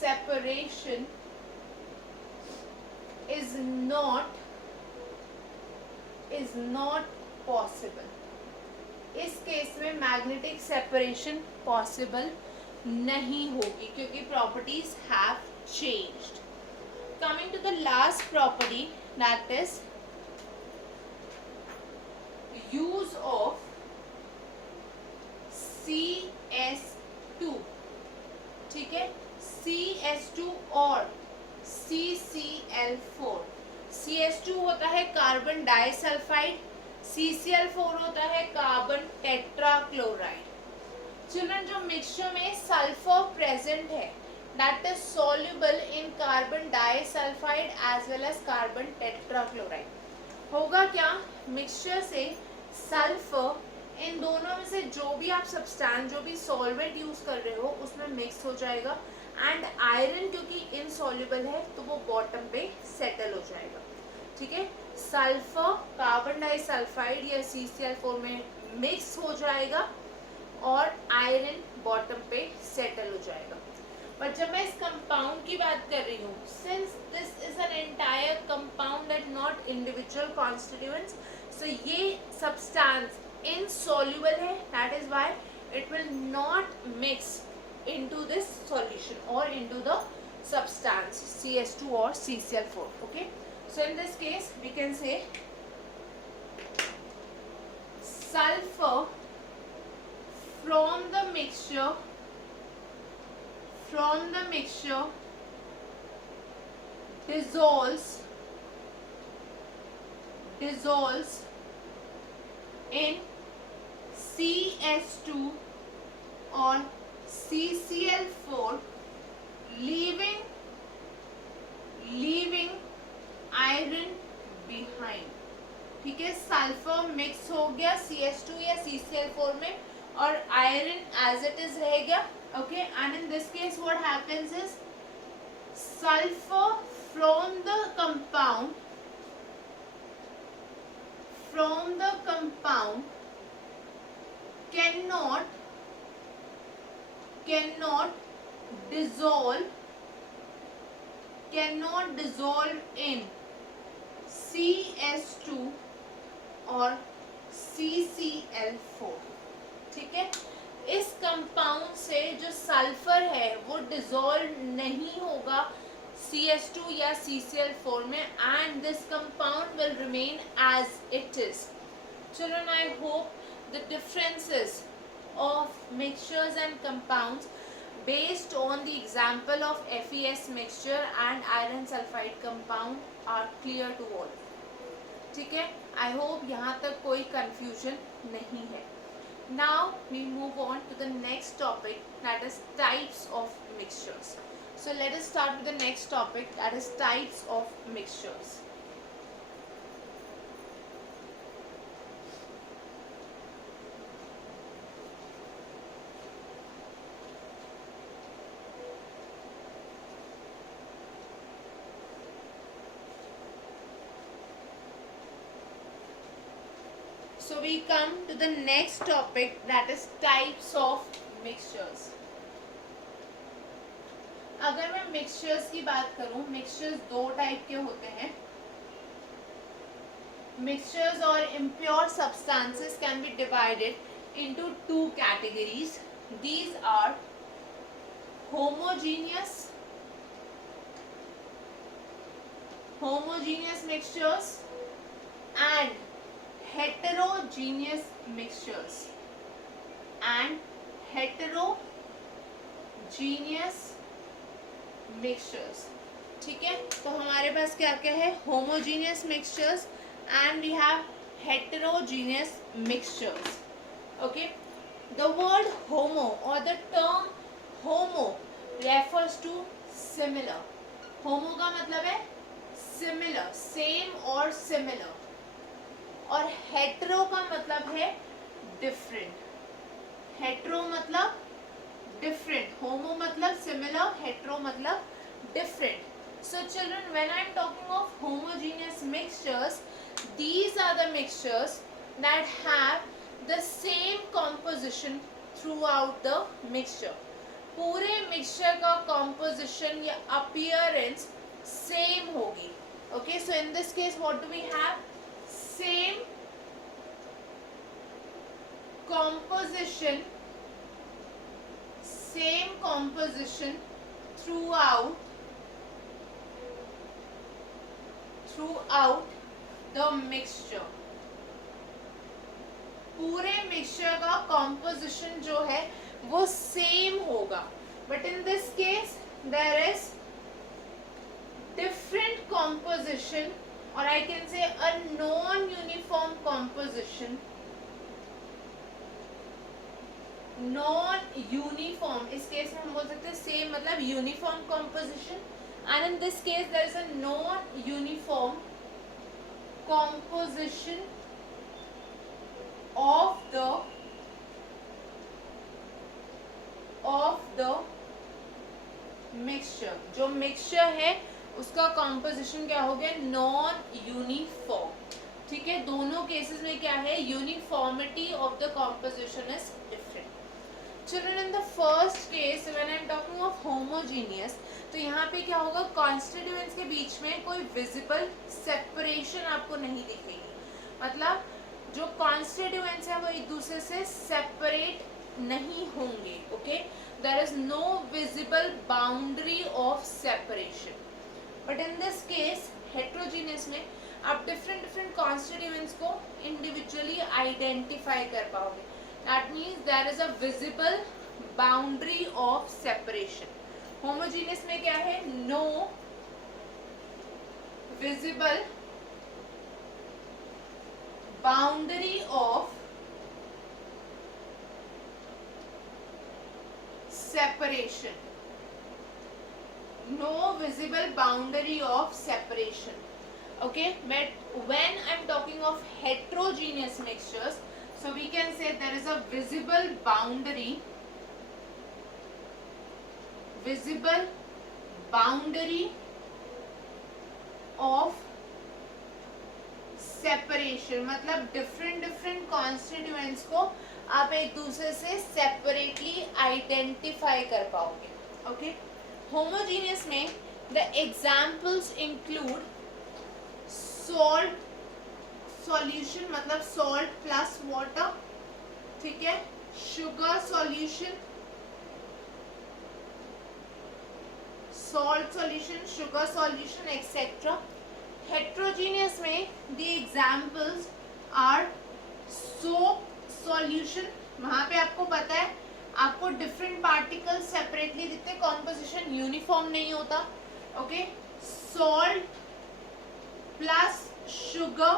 separation is not possible. इस case में magnetic separation possible नहीं होगी क्योंकि properties have changed. Coming to the last property, that is use of CS2. ठीक है, CS2 और CCl4. CS2 होता है कार्बन डाइसल्फाइड, CCl4 होता है कार्बन टेट्राक्लोराइड. चिल्ड्रन, जो मिक्सचर में सल्फर प्रेजेंट है that is soluble in carbon disulphide as well as carbon tetrachloride. होगा क्या, मिक्सचर से सल्फर इन दोनों में से जो भी आप सब्सटेंस, जो भी सॉल्वेंट यूज कर रहे हो उसमें मिक्स हो जाएगा. एंड आयरन क्योंकि इनसॉल्युबल है तो वो बॉटम पे सेटल हो जाएगा. ठीक है, सल्फर कार्बन डाइसल्फाइड या CCl4 में मिक्स हो जाएगा और आयरन बॉटम पे सेटल हो जाएगा. बट जब मैं इस कंपाउंड की बात कर रही हूँ, since this is an entire compound and not individual constituents, so ये सब्सटेंस insoluble है, that is why it will not mix into this solution or into the substance CS2 or CCl4. Okay, so in this case we can say sulfur from the mixture dissolves in CS2 or CCl4 leaving iron behind. ठीक है, sulphur mix हो गया CS2 या CCl4 में और iron age it is रह गया. Okay, and in this case what happens is sulphur from the compound cannot dissolve in CS2 और CCl4. ठीक है, इस कंपाउंड से जो सल्फर है वो डिसॉल्व नहीं होगा CS2 या CCl4 में and this compound will remain as it is. Children, I hope the differences of mixtures and compounds based on the example of FeS mixture and iron sulfide compound are clear to all. ठीक है, I hope यहाँ तक कोई confusion नहीं है. Now we move on to the next topic, that is types of mixtures. So let us start with the next topic, that is types of mixtures. So we come to the next topic, that is types of mixtures. अगर मैं mixtures की बात करूं, mixtures दो type के होते हैं. Mixtures और impure substances can be divided into two categories. These are homogeneous mixtures and heterogeneous mixtures. ठीक है, तो हमारे पास क्या क्या है, homogeneous mixtures and we have heterogeneous mixtures. Okay, the word homo और the term homo refers to similar. Homo का मतलब है सिमिलर, सेम और सिमिलर, और हेटेरो का मतलब है डिफरेंट. हेटेरो मतलब डिफरेंट, होमो मतलब सिमिलर, हेटेरो मतलब different. So children, when I am talking of homogeneous mixtures, these are the mixtures that have the same composition throughout the mixture. पूरे mixture का composition या appearance same होगी। Okay, so in this case what do we have, same composition, same composition throughout the mixture। पूरे mixture का composition जो है वो same होगा, but in this case there is different composition, और I can say a non uniform composition, non uniform. इस case में हम बोल सकते हैं सेम मतलब uniform composition, and in this case there is a non uniform composition of the mixture। जो mixture है उसका कॉम्पोजिशन क्या हो गया, नॉन यूनिफॉर्म। ठीक है, दोनों केसेस में क्या है, uniformity of the composition is different. Children, in the first case when I am talking of homogeneous, तो यहाँ पे क्या होगा, कॉन्स्टिट्यूएंट्स के बीच में कोई विजिबल सेपरेशन आपको नहीं दिखेगी। मतलब जो कॉन्स्टिट्यूएंट्स है वो एक दूसरे से सेपरेट नहीं होंगे। Okay, there is no visible boundary of separation. But in this case heterogeneous में आप डिफरेंट डिफरेंट कॉन्स्टिट्यूएंट्स को इंडिविजुअली आइडेंटिफाई कर पाओगे। That means there is a visible boundary of separation. Homogeneous में क्या है, नो विजिबल boundary of separation, no visible boundary of separation। okay, but when I'm talking of heterogeneous mixtures, so we can say there is a visible boundary of separation. मतलब different different constituents को आप एक दूसरे से separately identify कर पाओगे। Okay, homogeneous में the examples include salt solution, मतलब सॉल्ट प्लस वाटर, ठीक है, sugar solution, salt solution, sugar solution etcetera. Heterogeneous में the examples are soap solution, वहां पे आपको पता है आपको डिफरेंट पार्टिकल्स सेपरेटली दिखते, कॉम्पोजिशन यूनिफॉर्म नहीं होता। Okay, salt plus sugar,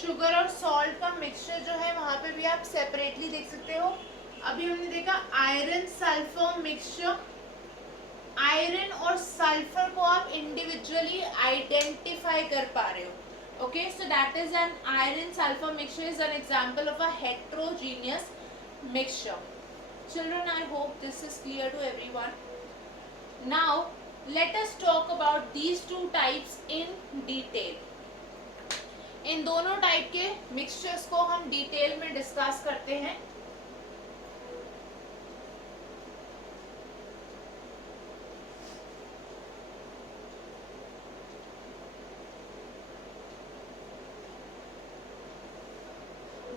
sugar और सॉल्ट का मिक्सचर जो है वहां पे भी आप सेपरेटली देख सकते हो। अभी हमने देखा आयरन सल्फर मिक्सचर, आयरन और सल्फर को आप इंडिविजुअली आइडेंटिफाई कर पा रहे हो। Okay, so that is an iron sulphur mixture is an example of a heterogeneous mixture. Children, I hope this is clear to everyone. Now let us talk about these two types in detail. इन दोनों type के mixtures को हम detail में discuss करते हैं।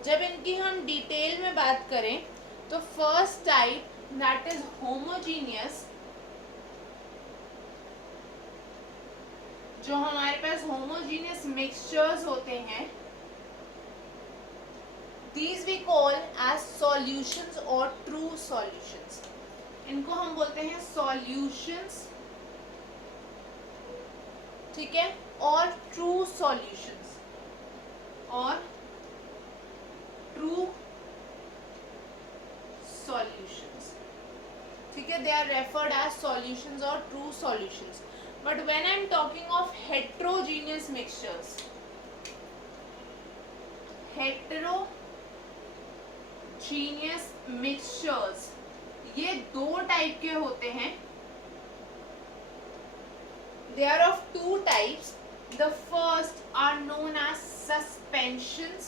जब इनकी हम डिटेल में बात करें तो first type that is homogeneous, जो हमारे पास होमोजीनियस मिक्सचर्स होते हैं, these we call as solutions or true solutions। इनको हम बोलते हैं solutions, ठीक है, और true solutions और true solutions, ठीक है, they are referred as solutions or true solutions। But when I am talking of heterogeneous mixtures, heterogeneous mixtures ये दो टाइप के होते हैं। They are of two types। The first are known as suspensions।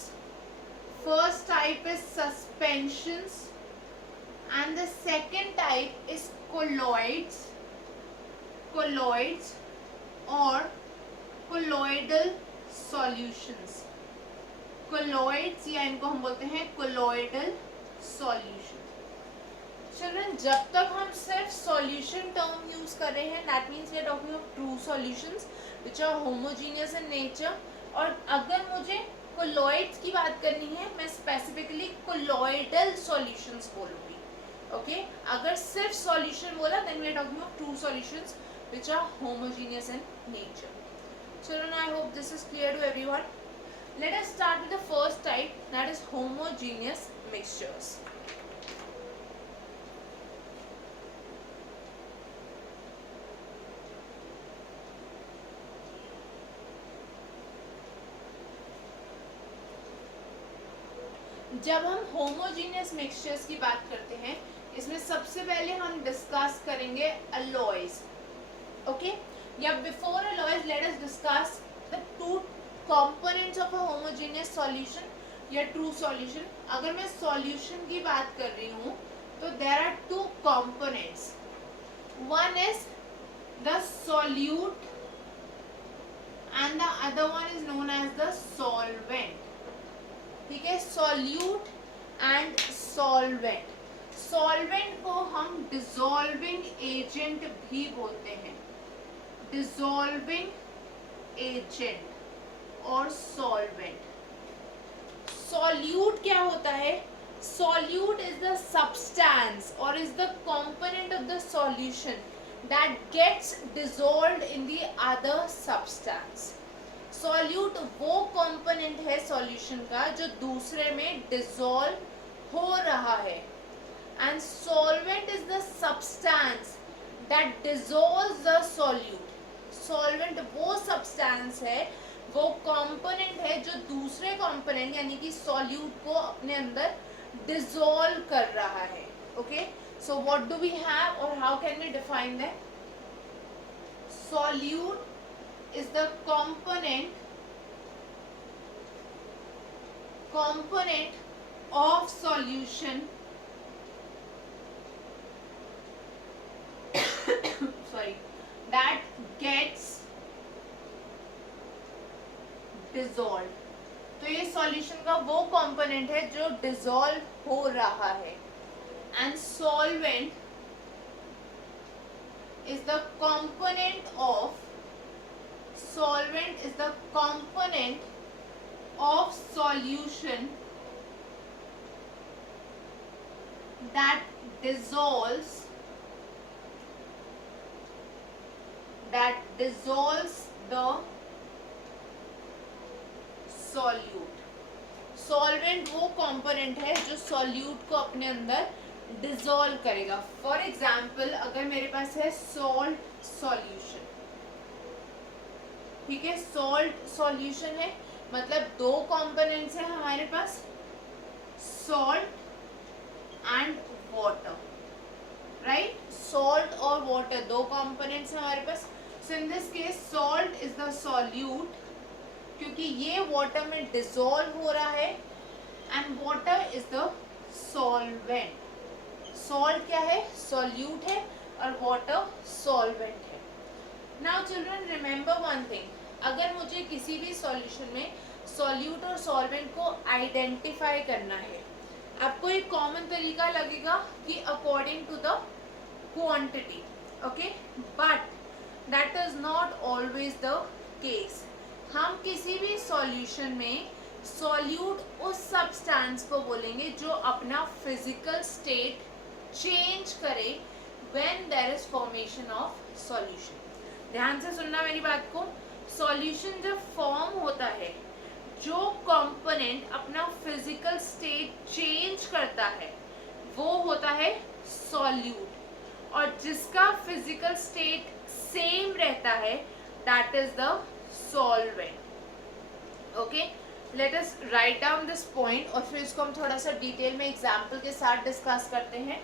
First type is suspensions and the second type is colloids or colloidal solutions. colloids या इनको हम बोलते हैं colloidal solution. Children, जब तक हम सिर्फ solution term use कर रहे हैं, that means we are talking of true solutions which are homogeneous in nature. और अगर मुझे colloids की बात करनी है, मैं specifically colloidal solutions बोलूँगी. Okay? अगर सिर्फ solution बोला, then we are talking of true solutions which are homogeneous in nature. Children, I hope this is clear to everyone. Let us start with the first type, that is homogeneous mixtures. जब हम homogeneous mixtures की बात करते हैं, इसमें सबसे पहले हम डिस्कस करेंगे alloys. Okay? या before alloys, let us discuss the two components of a homogeneous solution या true solution. अगर मैं solution की बात कर रही हूँ, तो there are two components. One is the solute and the other one is known as the solvent. ठीक है, solute and solvent. solvent को हम dissolving agent भी बोलते हैं, dissolving agent और solvent. solute क्या होता है? solute is the substance or is the component of the solution that gets dissolved in the other substance. Solute वो कंपोनेंट है सॉल्यूशन का जो दूसरे में डिसॉल्व हो रहा है, and solvent is the substance that dissolves the solute. Solvent वो सब्सटेंस है, वो कंपोनेंट है जो दूसरे कंपोनेंट यानी कि सॉल्यूट को अपने अंदर डिसॉल्व कर रहा है. Okay, so what do we have और how can we define that? Solute is the component of solution sorry, that gets dissolved. तो ये solution का वो component है जो dissolve हो रहा है, and solvent is the component of solution that dissolves the solute. solvent वो component है जो solute को अपने अंदर dissolve करेगा. For example, अगर मेरे पास है salt solution, ठीक है, सॉल्ट सॉल्यूशन है, मतलब दो कंपोनेंट्स हैं हमारे पास, salt and water, right? Salt और वाटर दो कंपोनेंट्स हैं हमारे पास. So in this case salt is the solute, क्योंकि ये वाटर में डिसॉल्व हो रहा है, and water is the solvent. Salt क्या है? सॉल्यूट है, और वाटर सॉल्वेंट है. Now children, remember one thing, अगर मुझे किसी भी सॉल्यूशन में सॉल्यूट और सॉल्वेंट को आइडेंटिफाई करना है, आपको एक कॉमन तरीका लगेगा कि according to the quantity. Okay, but that is not always the case. हम किसी भी सॉल्यूशन में सॉल्यूट उस सब्सटेंस को बोलेंगे जो अपना फिजिकल स्टेट चेंज करे when there is formation of solution. ध्यान से सुनना मेरी बात को. सॉल्यूशन जब फॉर्म होता है, जो कंपोनेंट अपना फिजिकल स्टेट चेंज करता है वो होता है सॉल्यूट, और जिसका फिजिकल स्टेट सेम रहता है that is the solvent. Okay, let us write down this point और फिर इसको हम थोड़ा सा डिटेल में एग्जांपल के साथ डिस्कस करते हैं.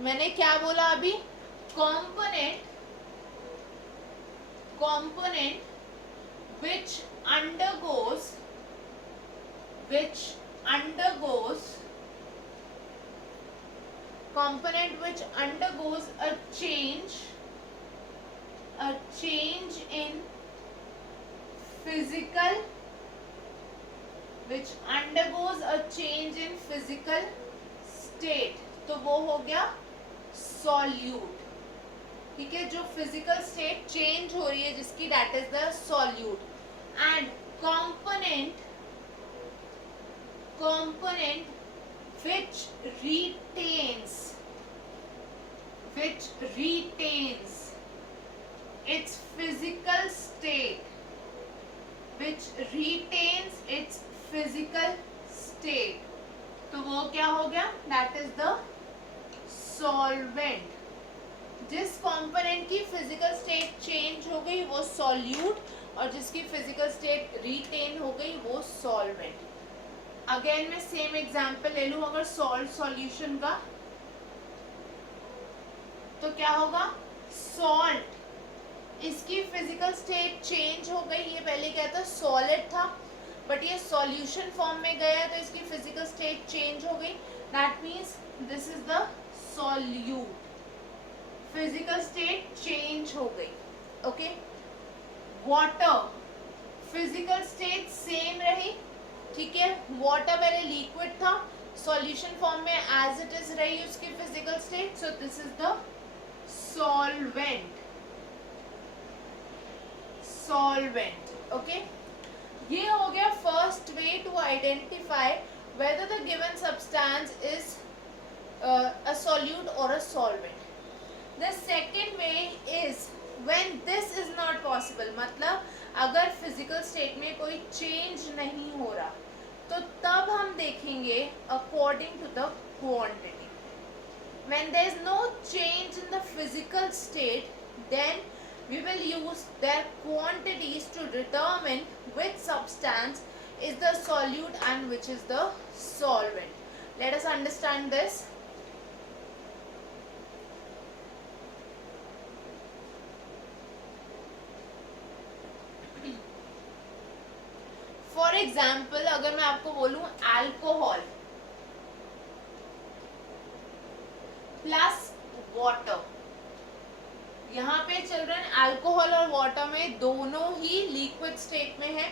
मैंने क्या बोला अभी? component which which undergoes a change in physical state, तो वो हो गया solute. ठीक है, जो फिजिकल स्टेट चेंज हो रही है जिसकी, that is the solute. And component which retains its physical state, तो वो क्या हो गया, दैट इज द सॉल्वेंट. जिस कंपोनेंट की फिजिकल स्टेट चेंज हो गई वो सॉल्यूट, और जिसकी फिजिकल स्टेट रिटेन हो गई वो सॉल्वेंट. अगेन मैं सेम एग्जांपल ले लूं, अगर सॉल्ट सॉल्यूशन का, तो क्या होगा, सॉल्ट, इसकी फिजिकल स्टेट चेंज हो गई. ये पहले क्या था, सॉलिड था, बट ये सॉल्यूशन फॉर्म में गया तो इसकी फिजिकल स्टेट चेंज हो गई. That means this is the solute. Physical state change हो गई. Okay. Water, physical state same रही. ठीक है, वाटर पहले लिक्विड था, सॉल्यूशन फॉर्म में एज इट इज रही उसकी physical state. So this is the solvent. Okay, ये हो गया first way to identify whether the given substance is a solute or a solvent. The second way is when this is not possible, मतलब अगर physical state में कोई change नहीं हो रहा, तो तब हम देखेंगे according to the quantity. When there is no change in the physical state, then we will use their quantities to determine which substance is the solute and which is the solvent. Let us understand this. For example, अगर मैं आपको बोलूं alcohol plus water, यहाँ पे children alcohol और water में दोनों ही liquid state में है,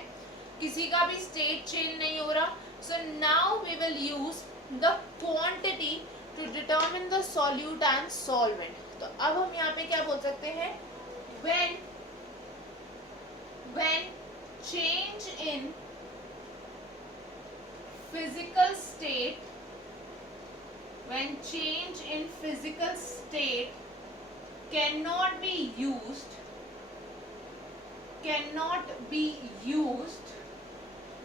किसी का भी स्टेट चेंज नहीं हो रहा. So now we will use the quantity to determine the solute and solvent. तो अब हम यहाँ पे क्या बोल सकते हैं, when change in physical state cannot be used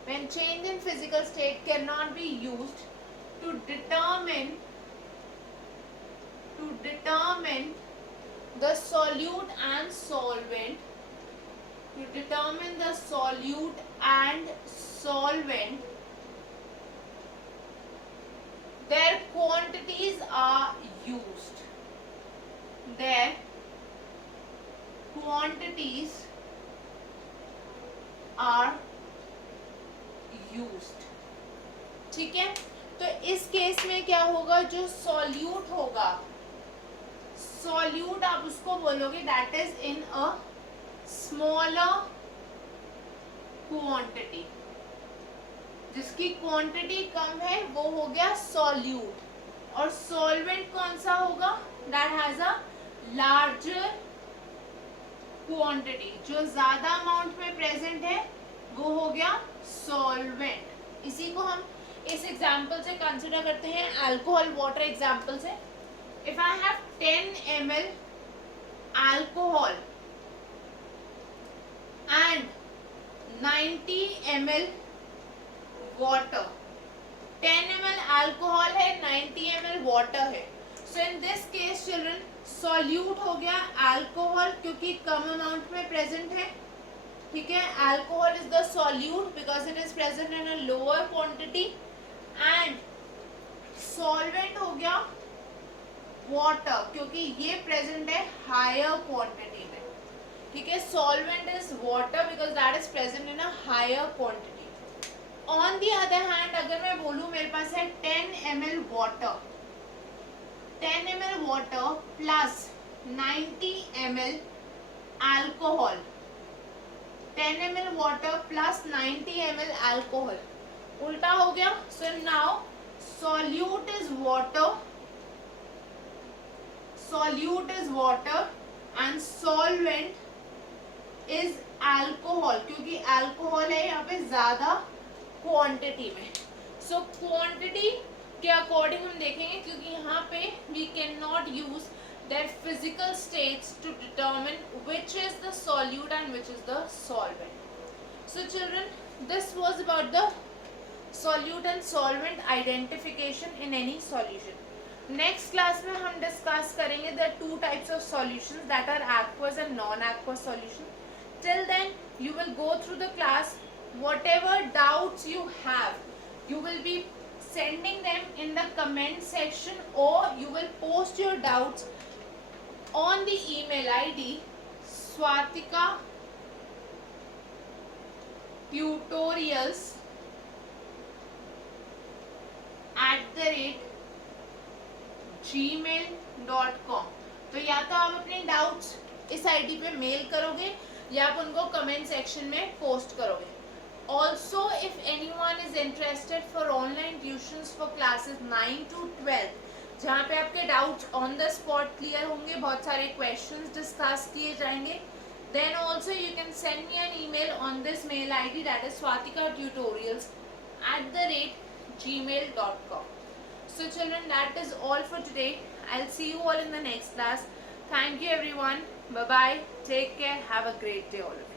when change in physical state cannot be used to determine the solute and solvent, their quantities are used. ठीक है, तो इस केस में क्या होगा, जो सॉल्यूट होगा, सॉल्यूट आप उसको बोलोगे that is in a smaller quantity. जिसकी क्वांटिटी कम है वो हो गया सॉल्यूट. और सॉल्वेंट कौन सा होगा, that has a larger quantity, जो ज्यादा अमाउंट में प्रेजेंट है वो हो गया सॉल्वेंट. इसी को हम इस एग्जांपल से कंसीडर करते हैं, अल्कोहल वाटर एग्जांपल से. If I have 10 ml alcohol and 90 ml water, 10 ml alcohol है, 90 ml वाटर है. So in this case children, solute हो गया अल्कोहल क्योंकि कम अमाउंट में प्रेजेंट है. ठीक है, alcohol is the solute because it is present in a lower quantity. And solvent हो गया वाटर क्योंकि ये प्रेजेंट है हायर क्वांटिटी में. ठीक है, solvent is water because that is present in a higher quantity. On the other hand अगर मैं बोलूँ मेरे पास है 10 ml water, 10 ml water plus 90 ml alcohol, 10 ml water plus 90 ml alcohol, उल्टा हो गया. So now solute is water, solute is water and solvent is alcohol, क्योंकि अल्कोहल है यहाँ पे ज्यादा क्वांटिटी में. सो क्वांटिटी के अकॉर्डिंग हम देखेंगे, क्योंकि यहाँ पे we cannot use their physical states to determine which is the solute and which is the solvent. So children, this was about the solute and solvent identification in any solution. Next class में हम discuss करेंगे the two types of solutions, that are aqueous and non-aqueous solution. Till then you will go through the class. Whatever doubts you have, you will be sending them in the comment section, or you will post your doubts on the email ID Swatika Tutorials @gmail.com. तो या तो आप अपने doubts इस ID पे mail करोगे या आप उनको कमेंट सेक्शन में पोस्ट करोगे. Also if anyone is interested for online tuitions for classes 9 to 12, जहाँ पे आपके doubts on the spot clear होंगे, बहुत सारे क्वेश्चंस डिस्कस किए जाएंगे, then also you can send me an email on this mail ID, that is swatikatutorials@gmail.com. So children, that is all for today. I'll see you all in the next class. Thank you everyone. Bye bye. Take care. Have a great day all of you.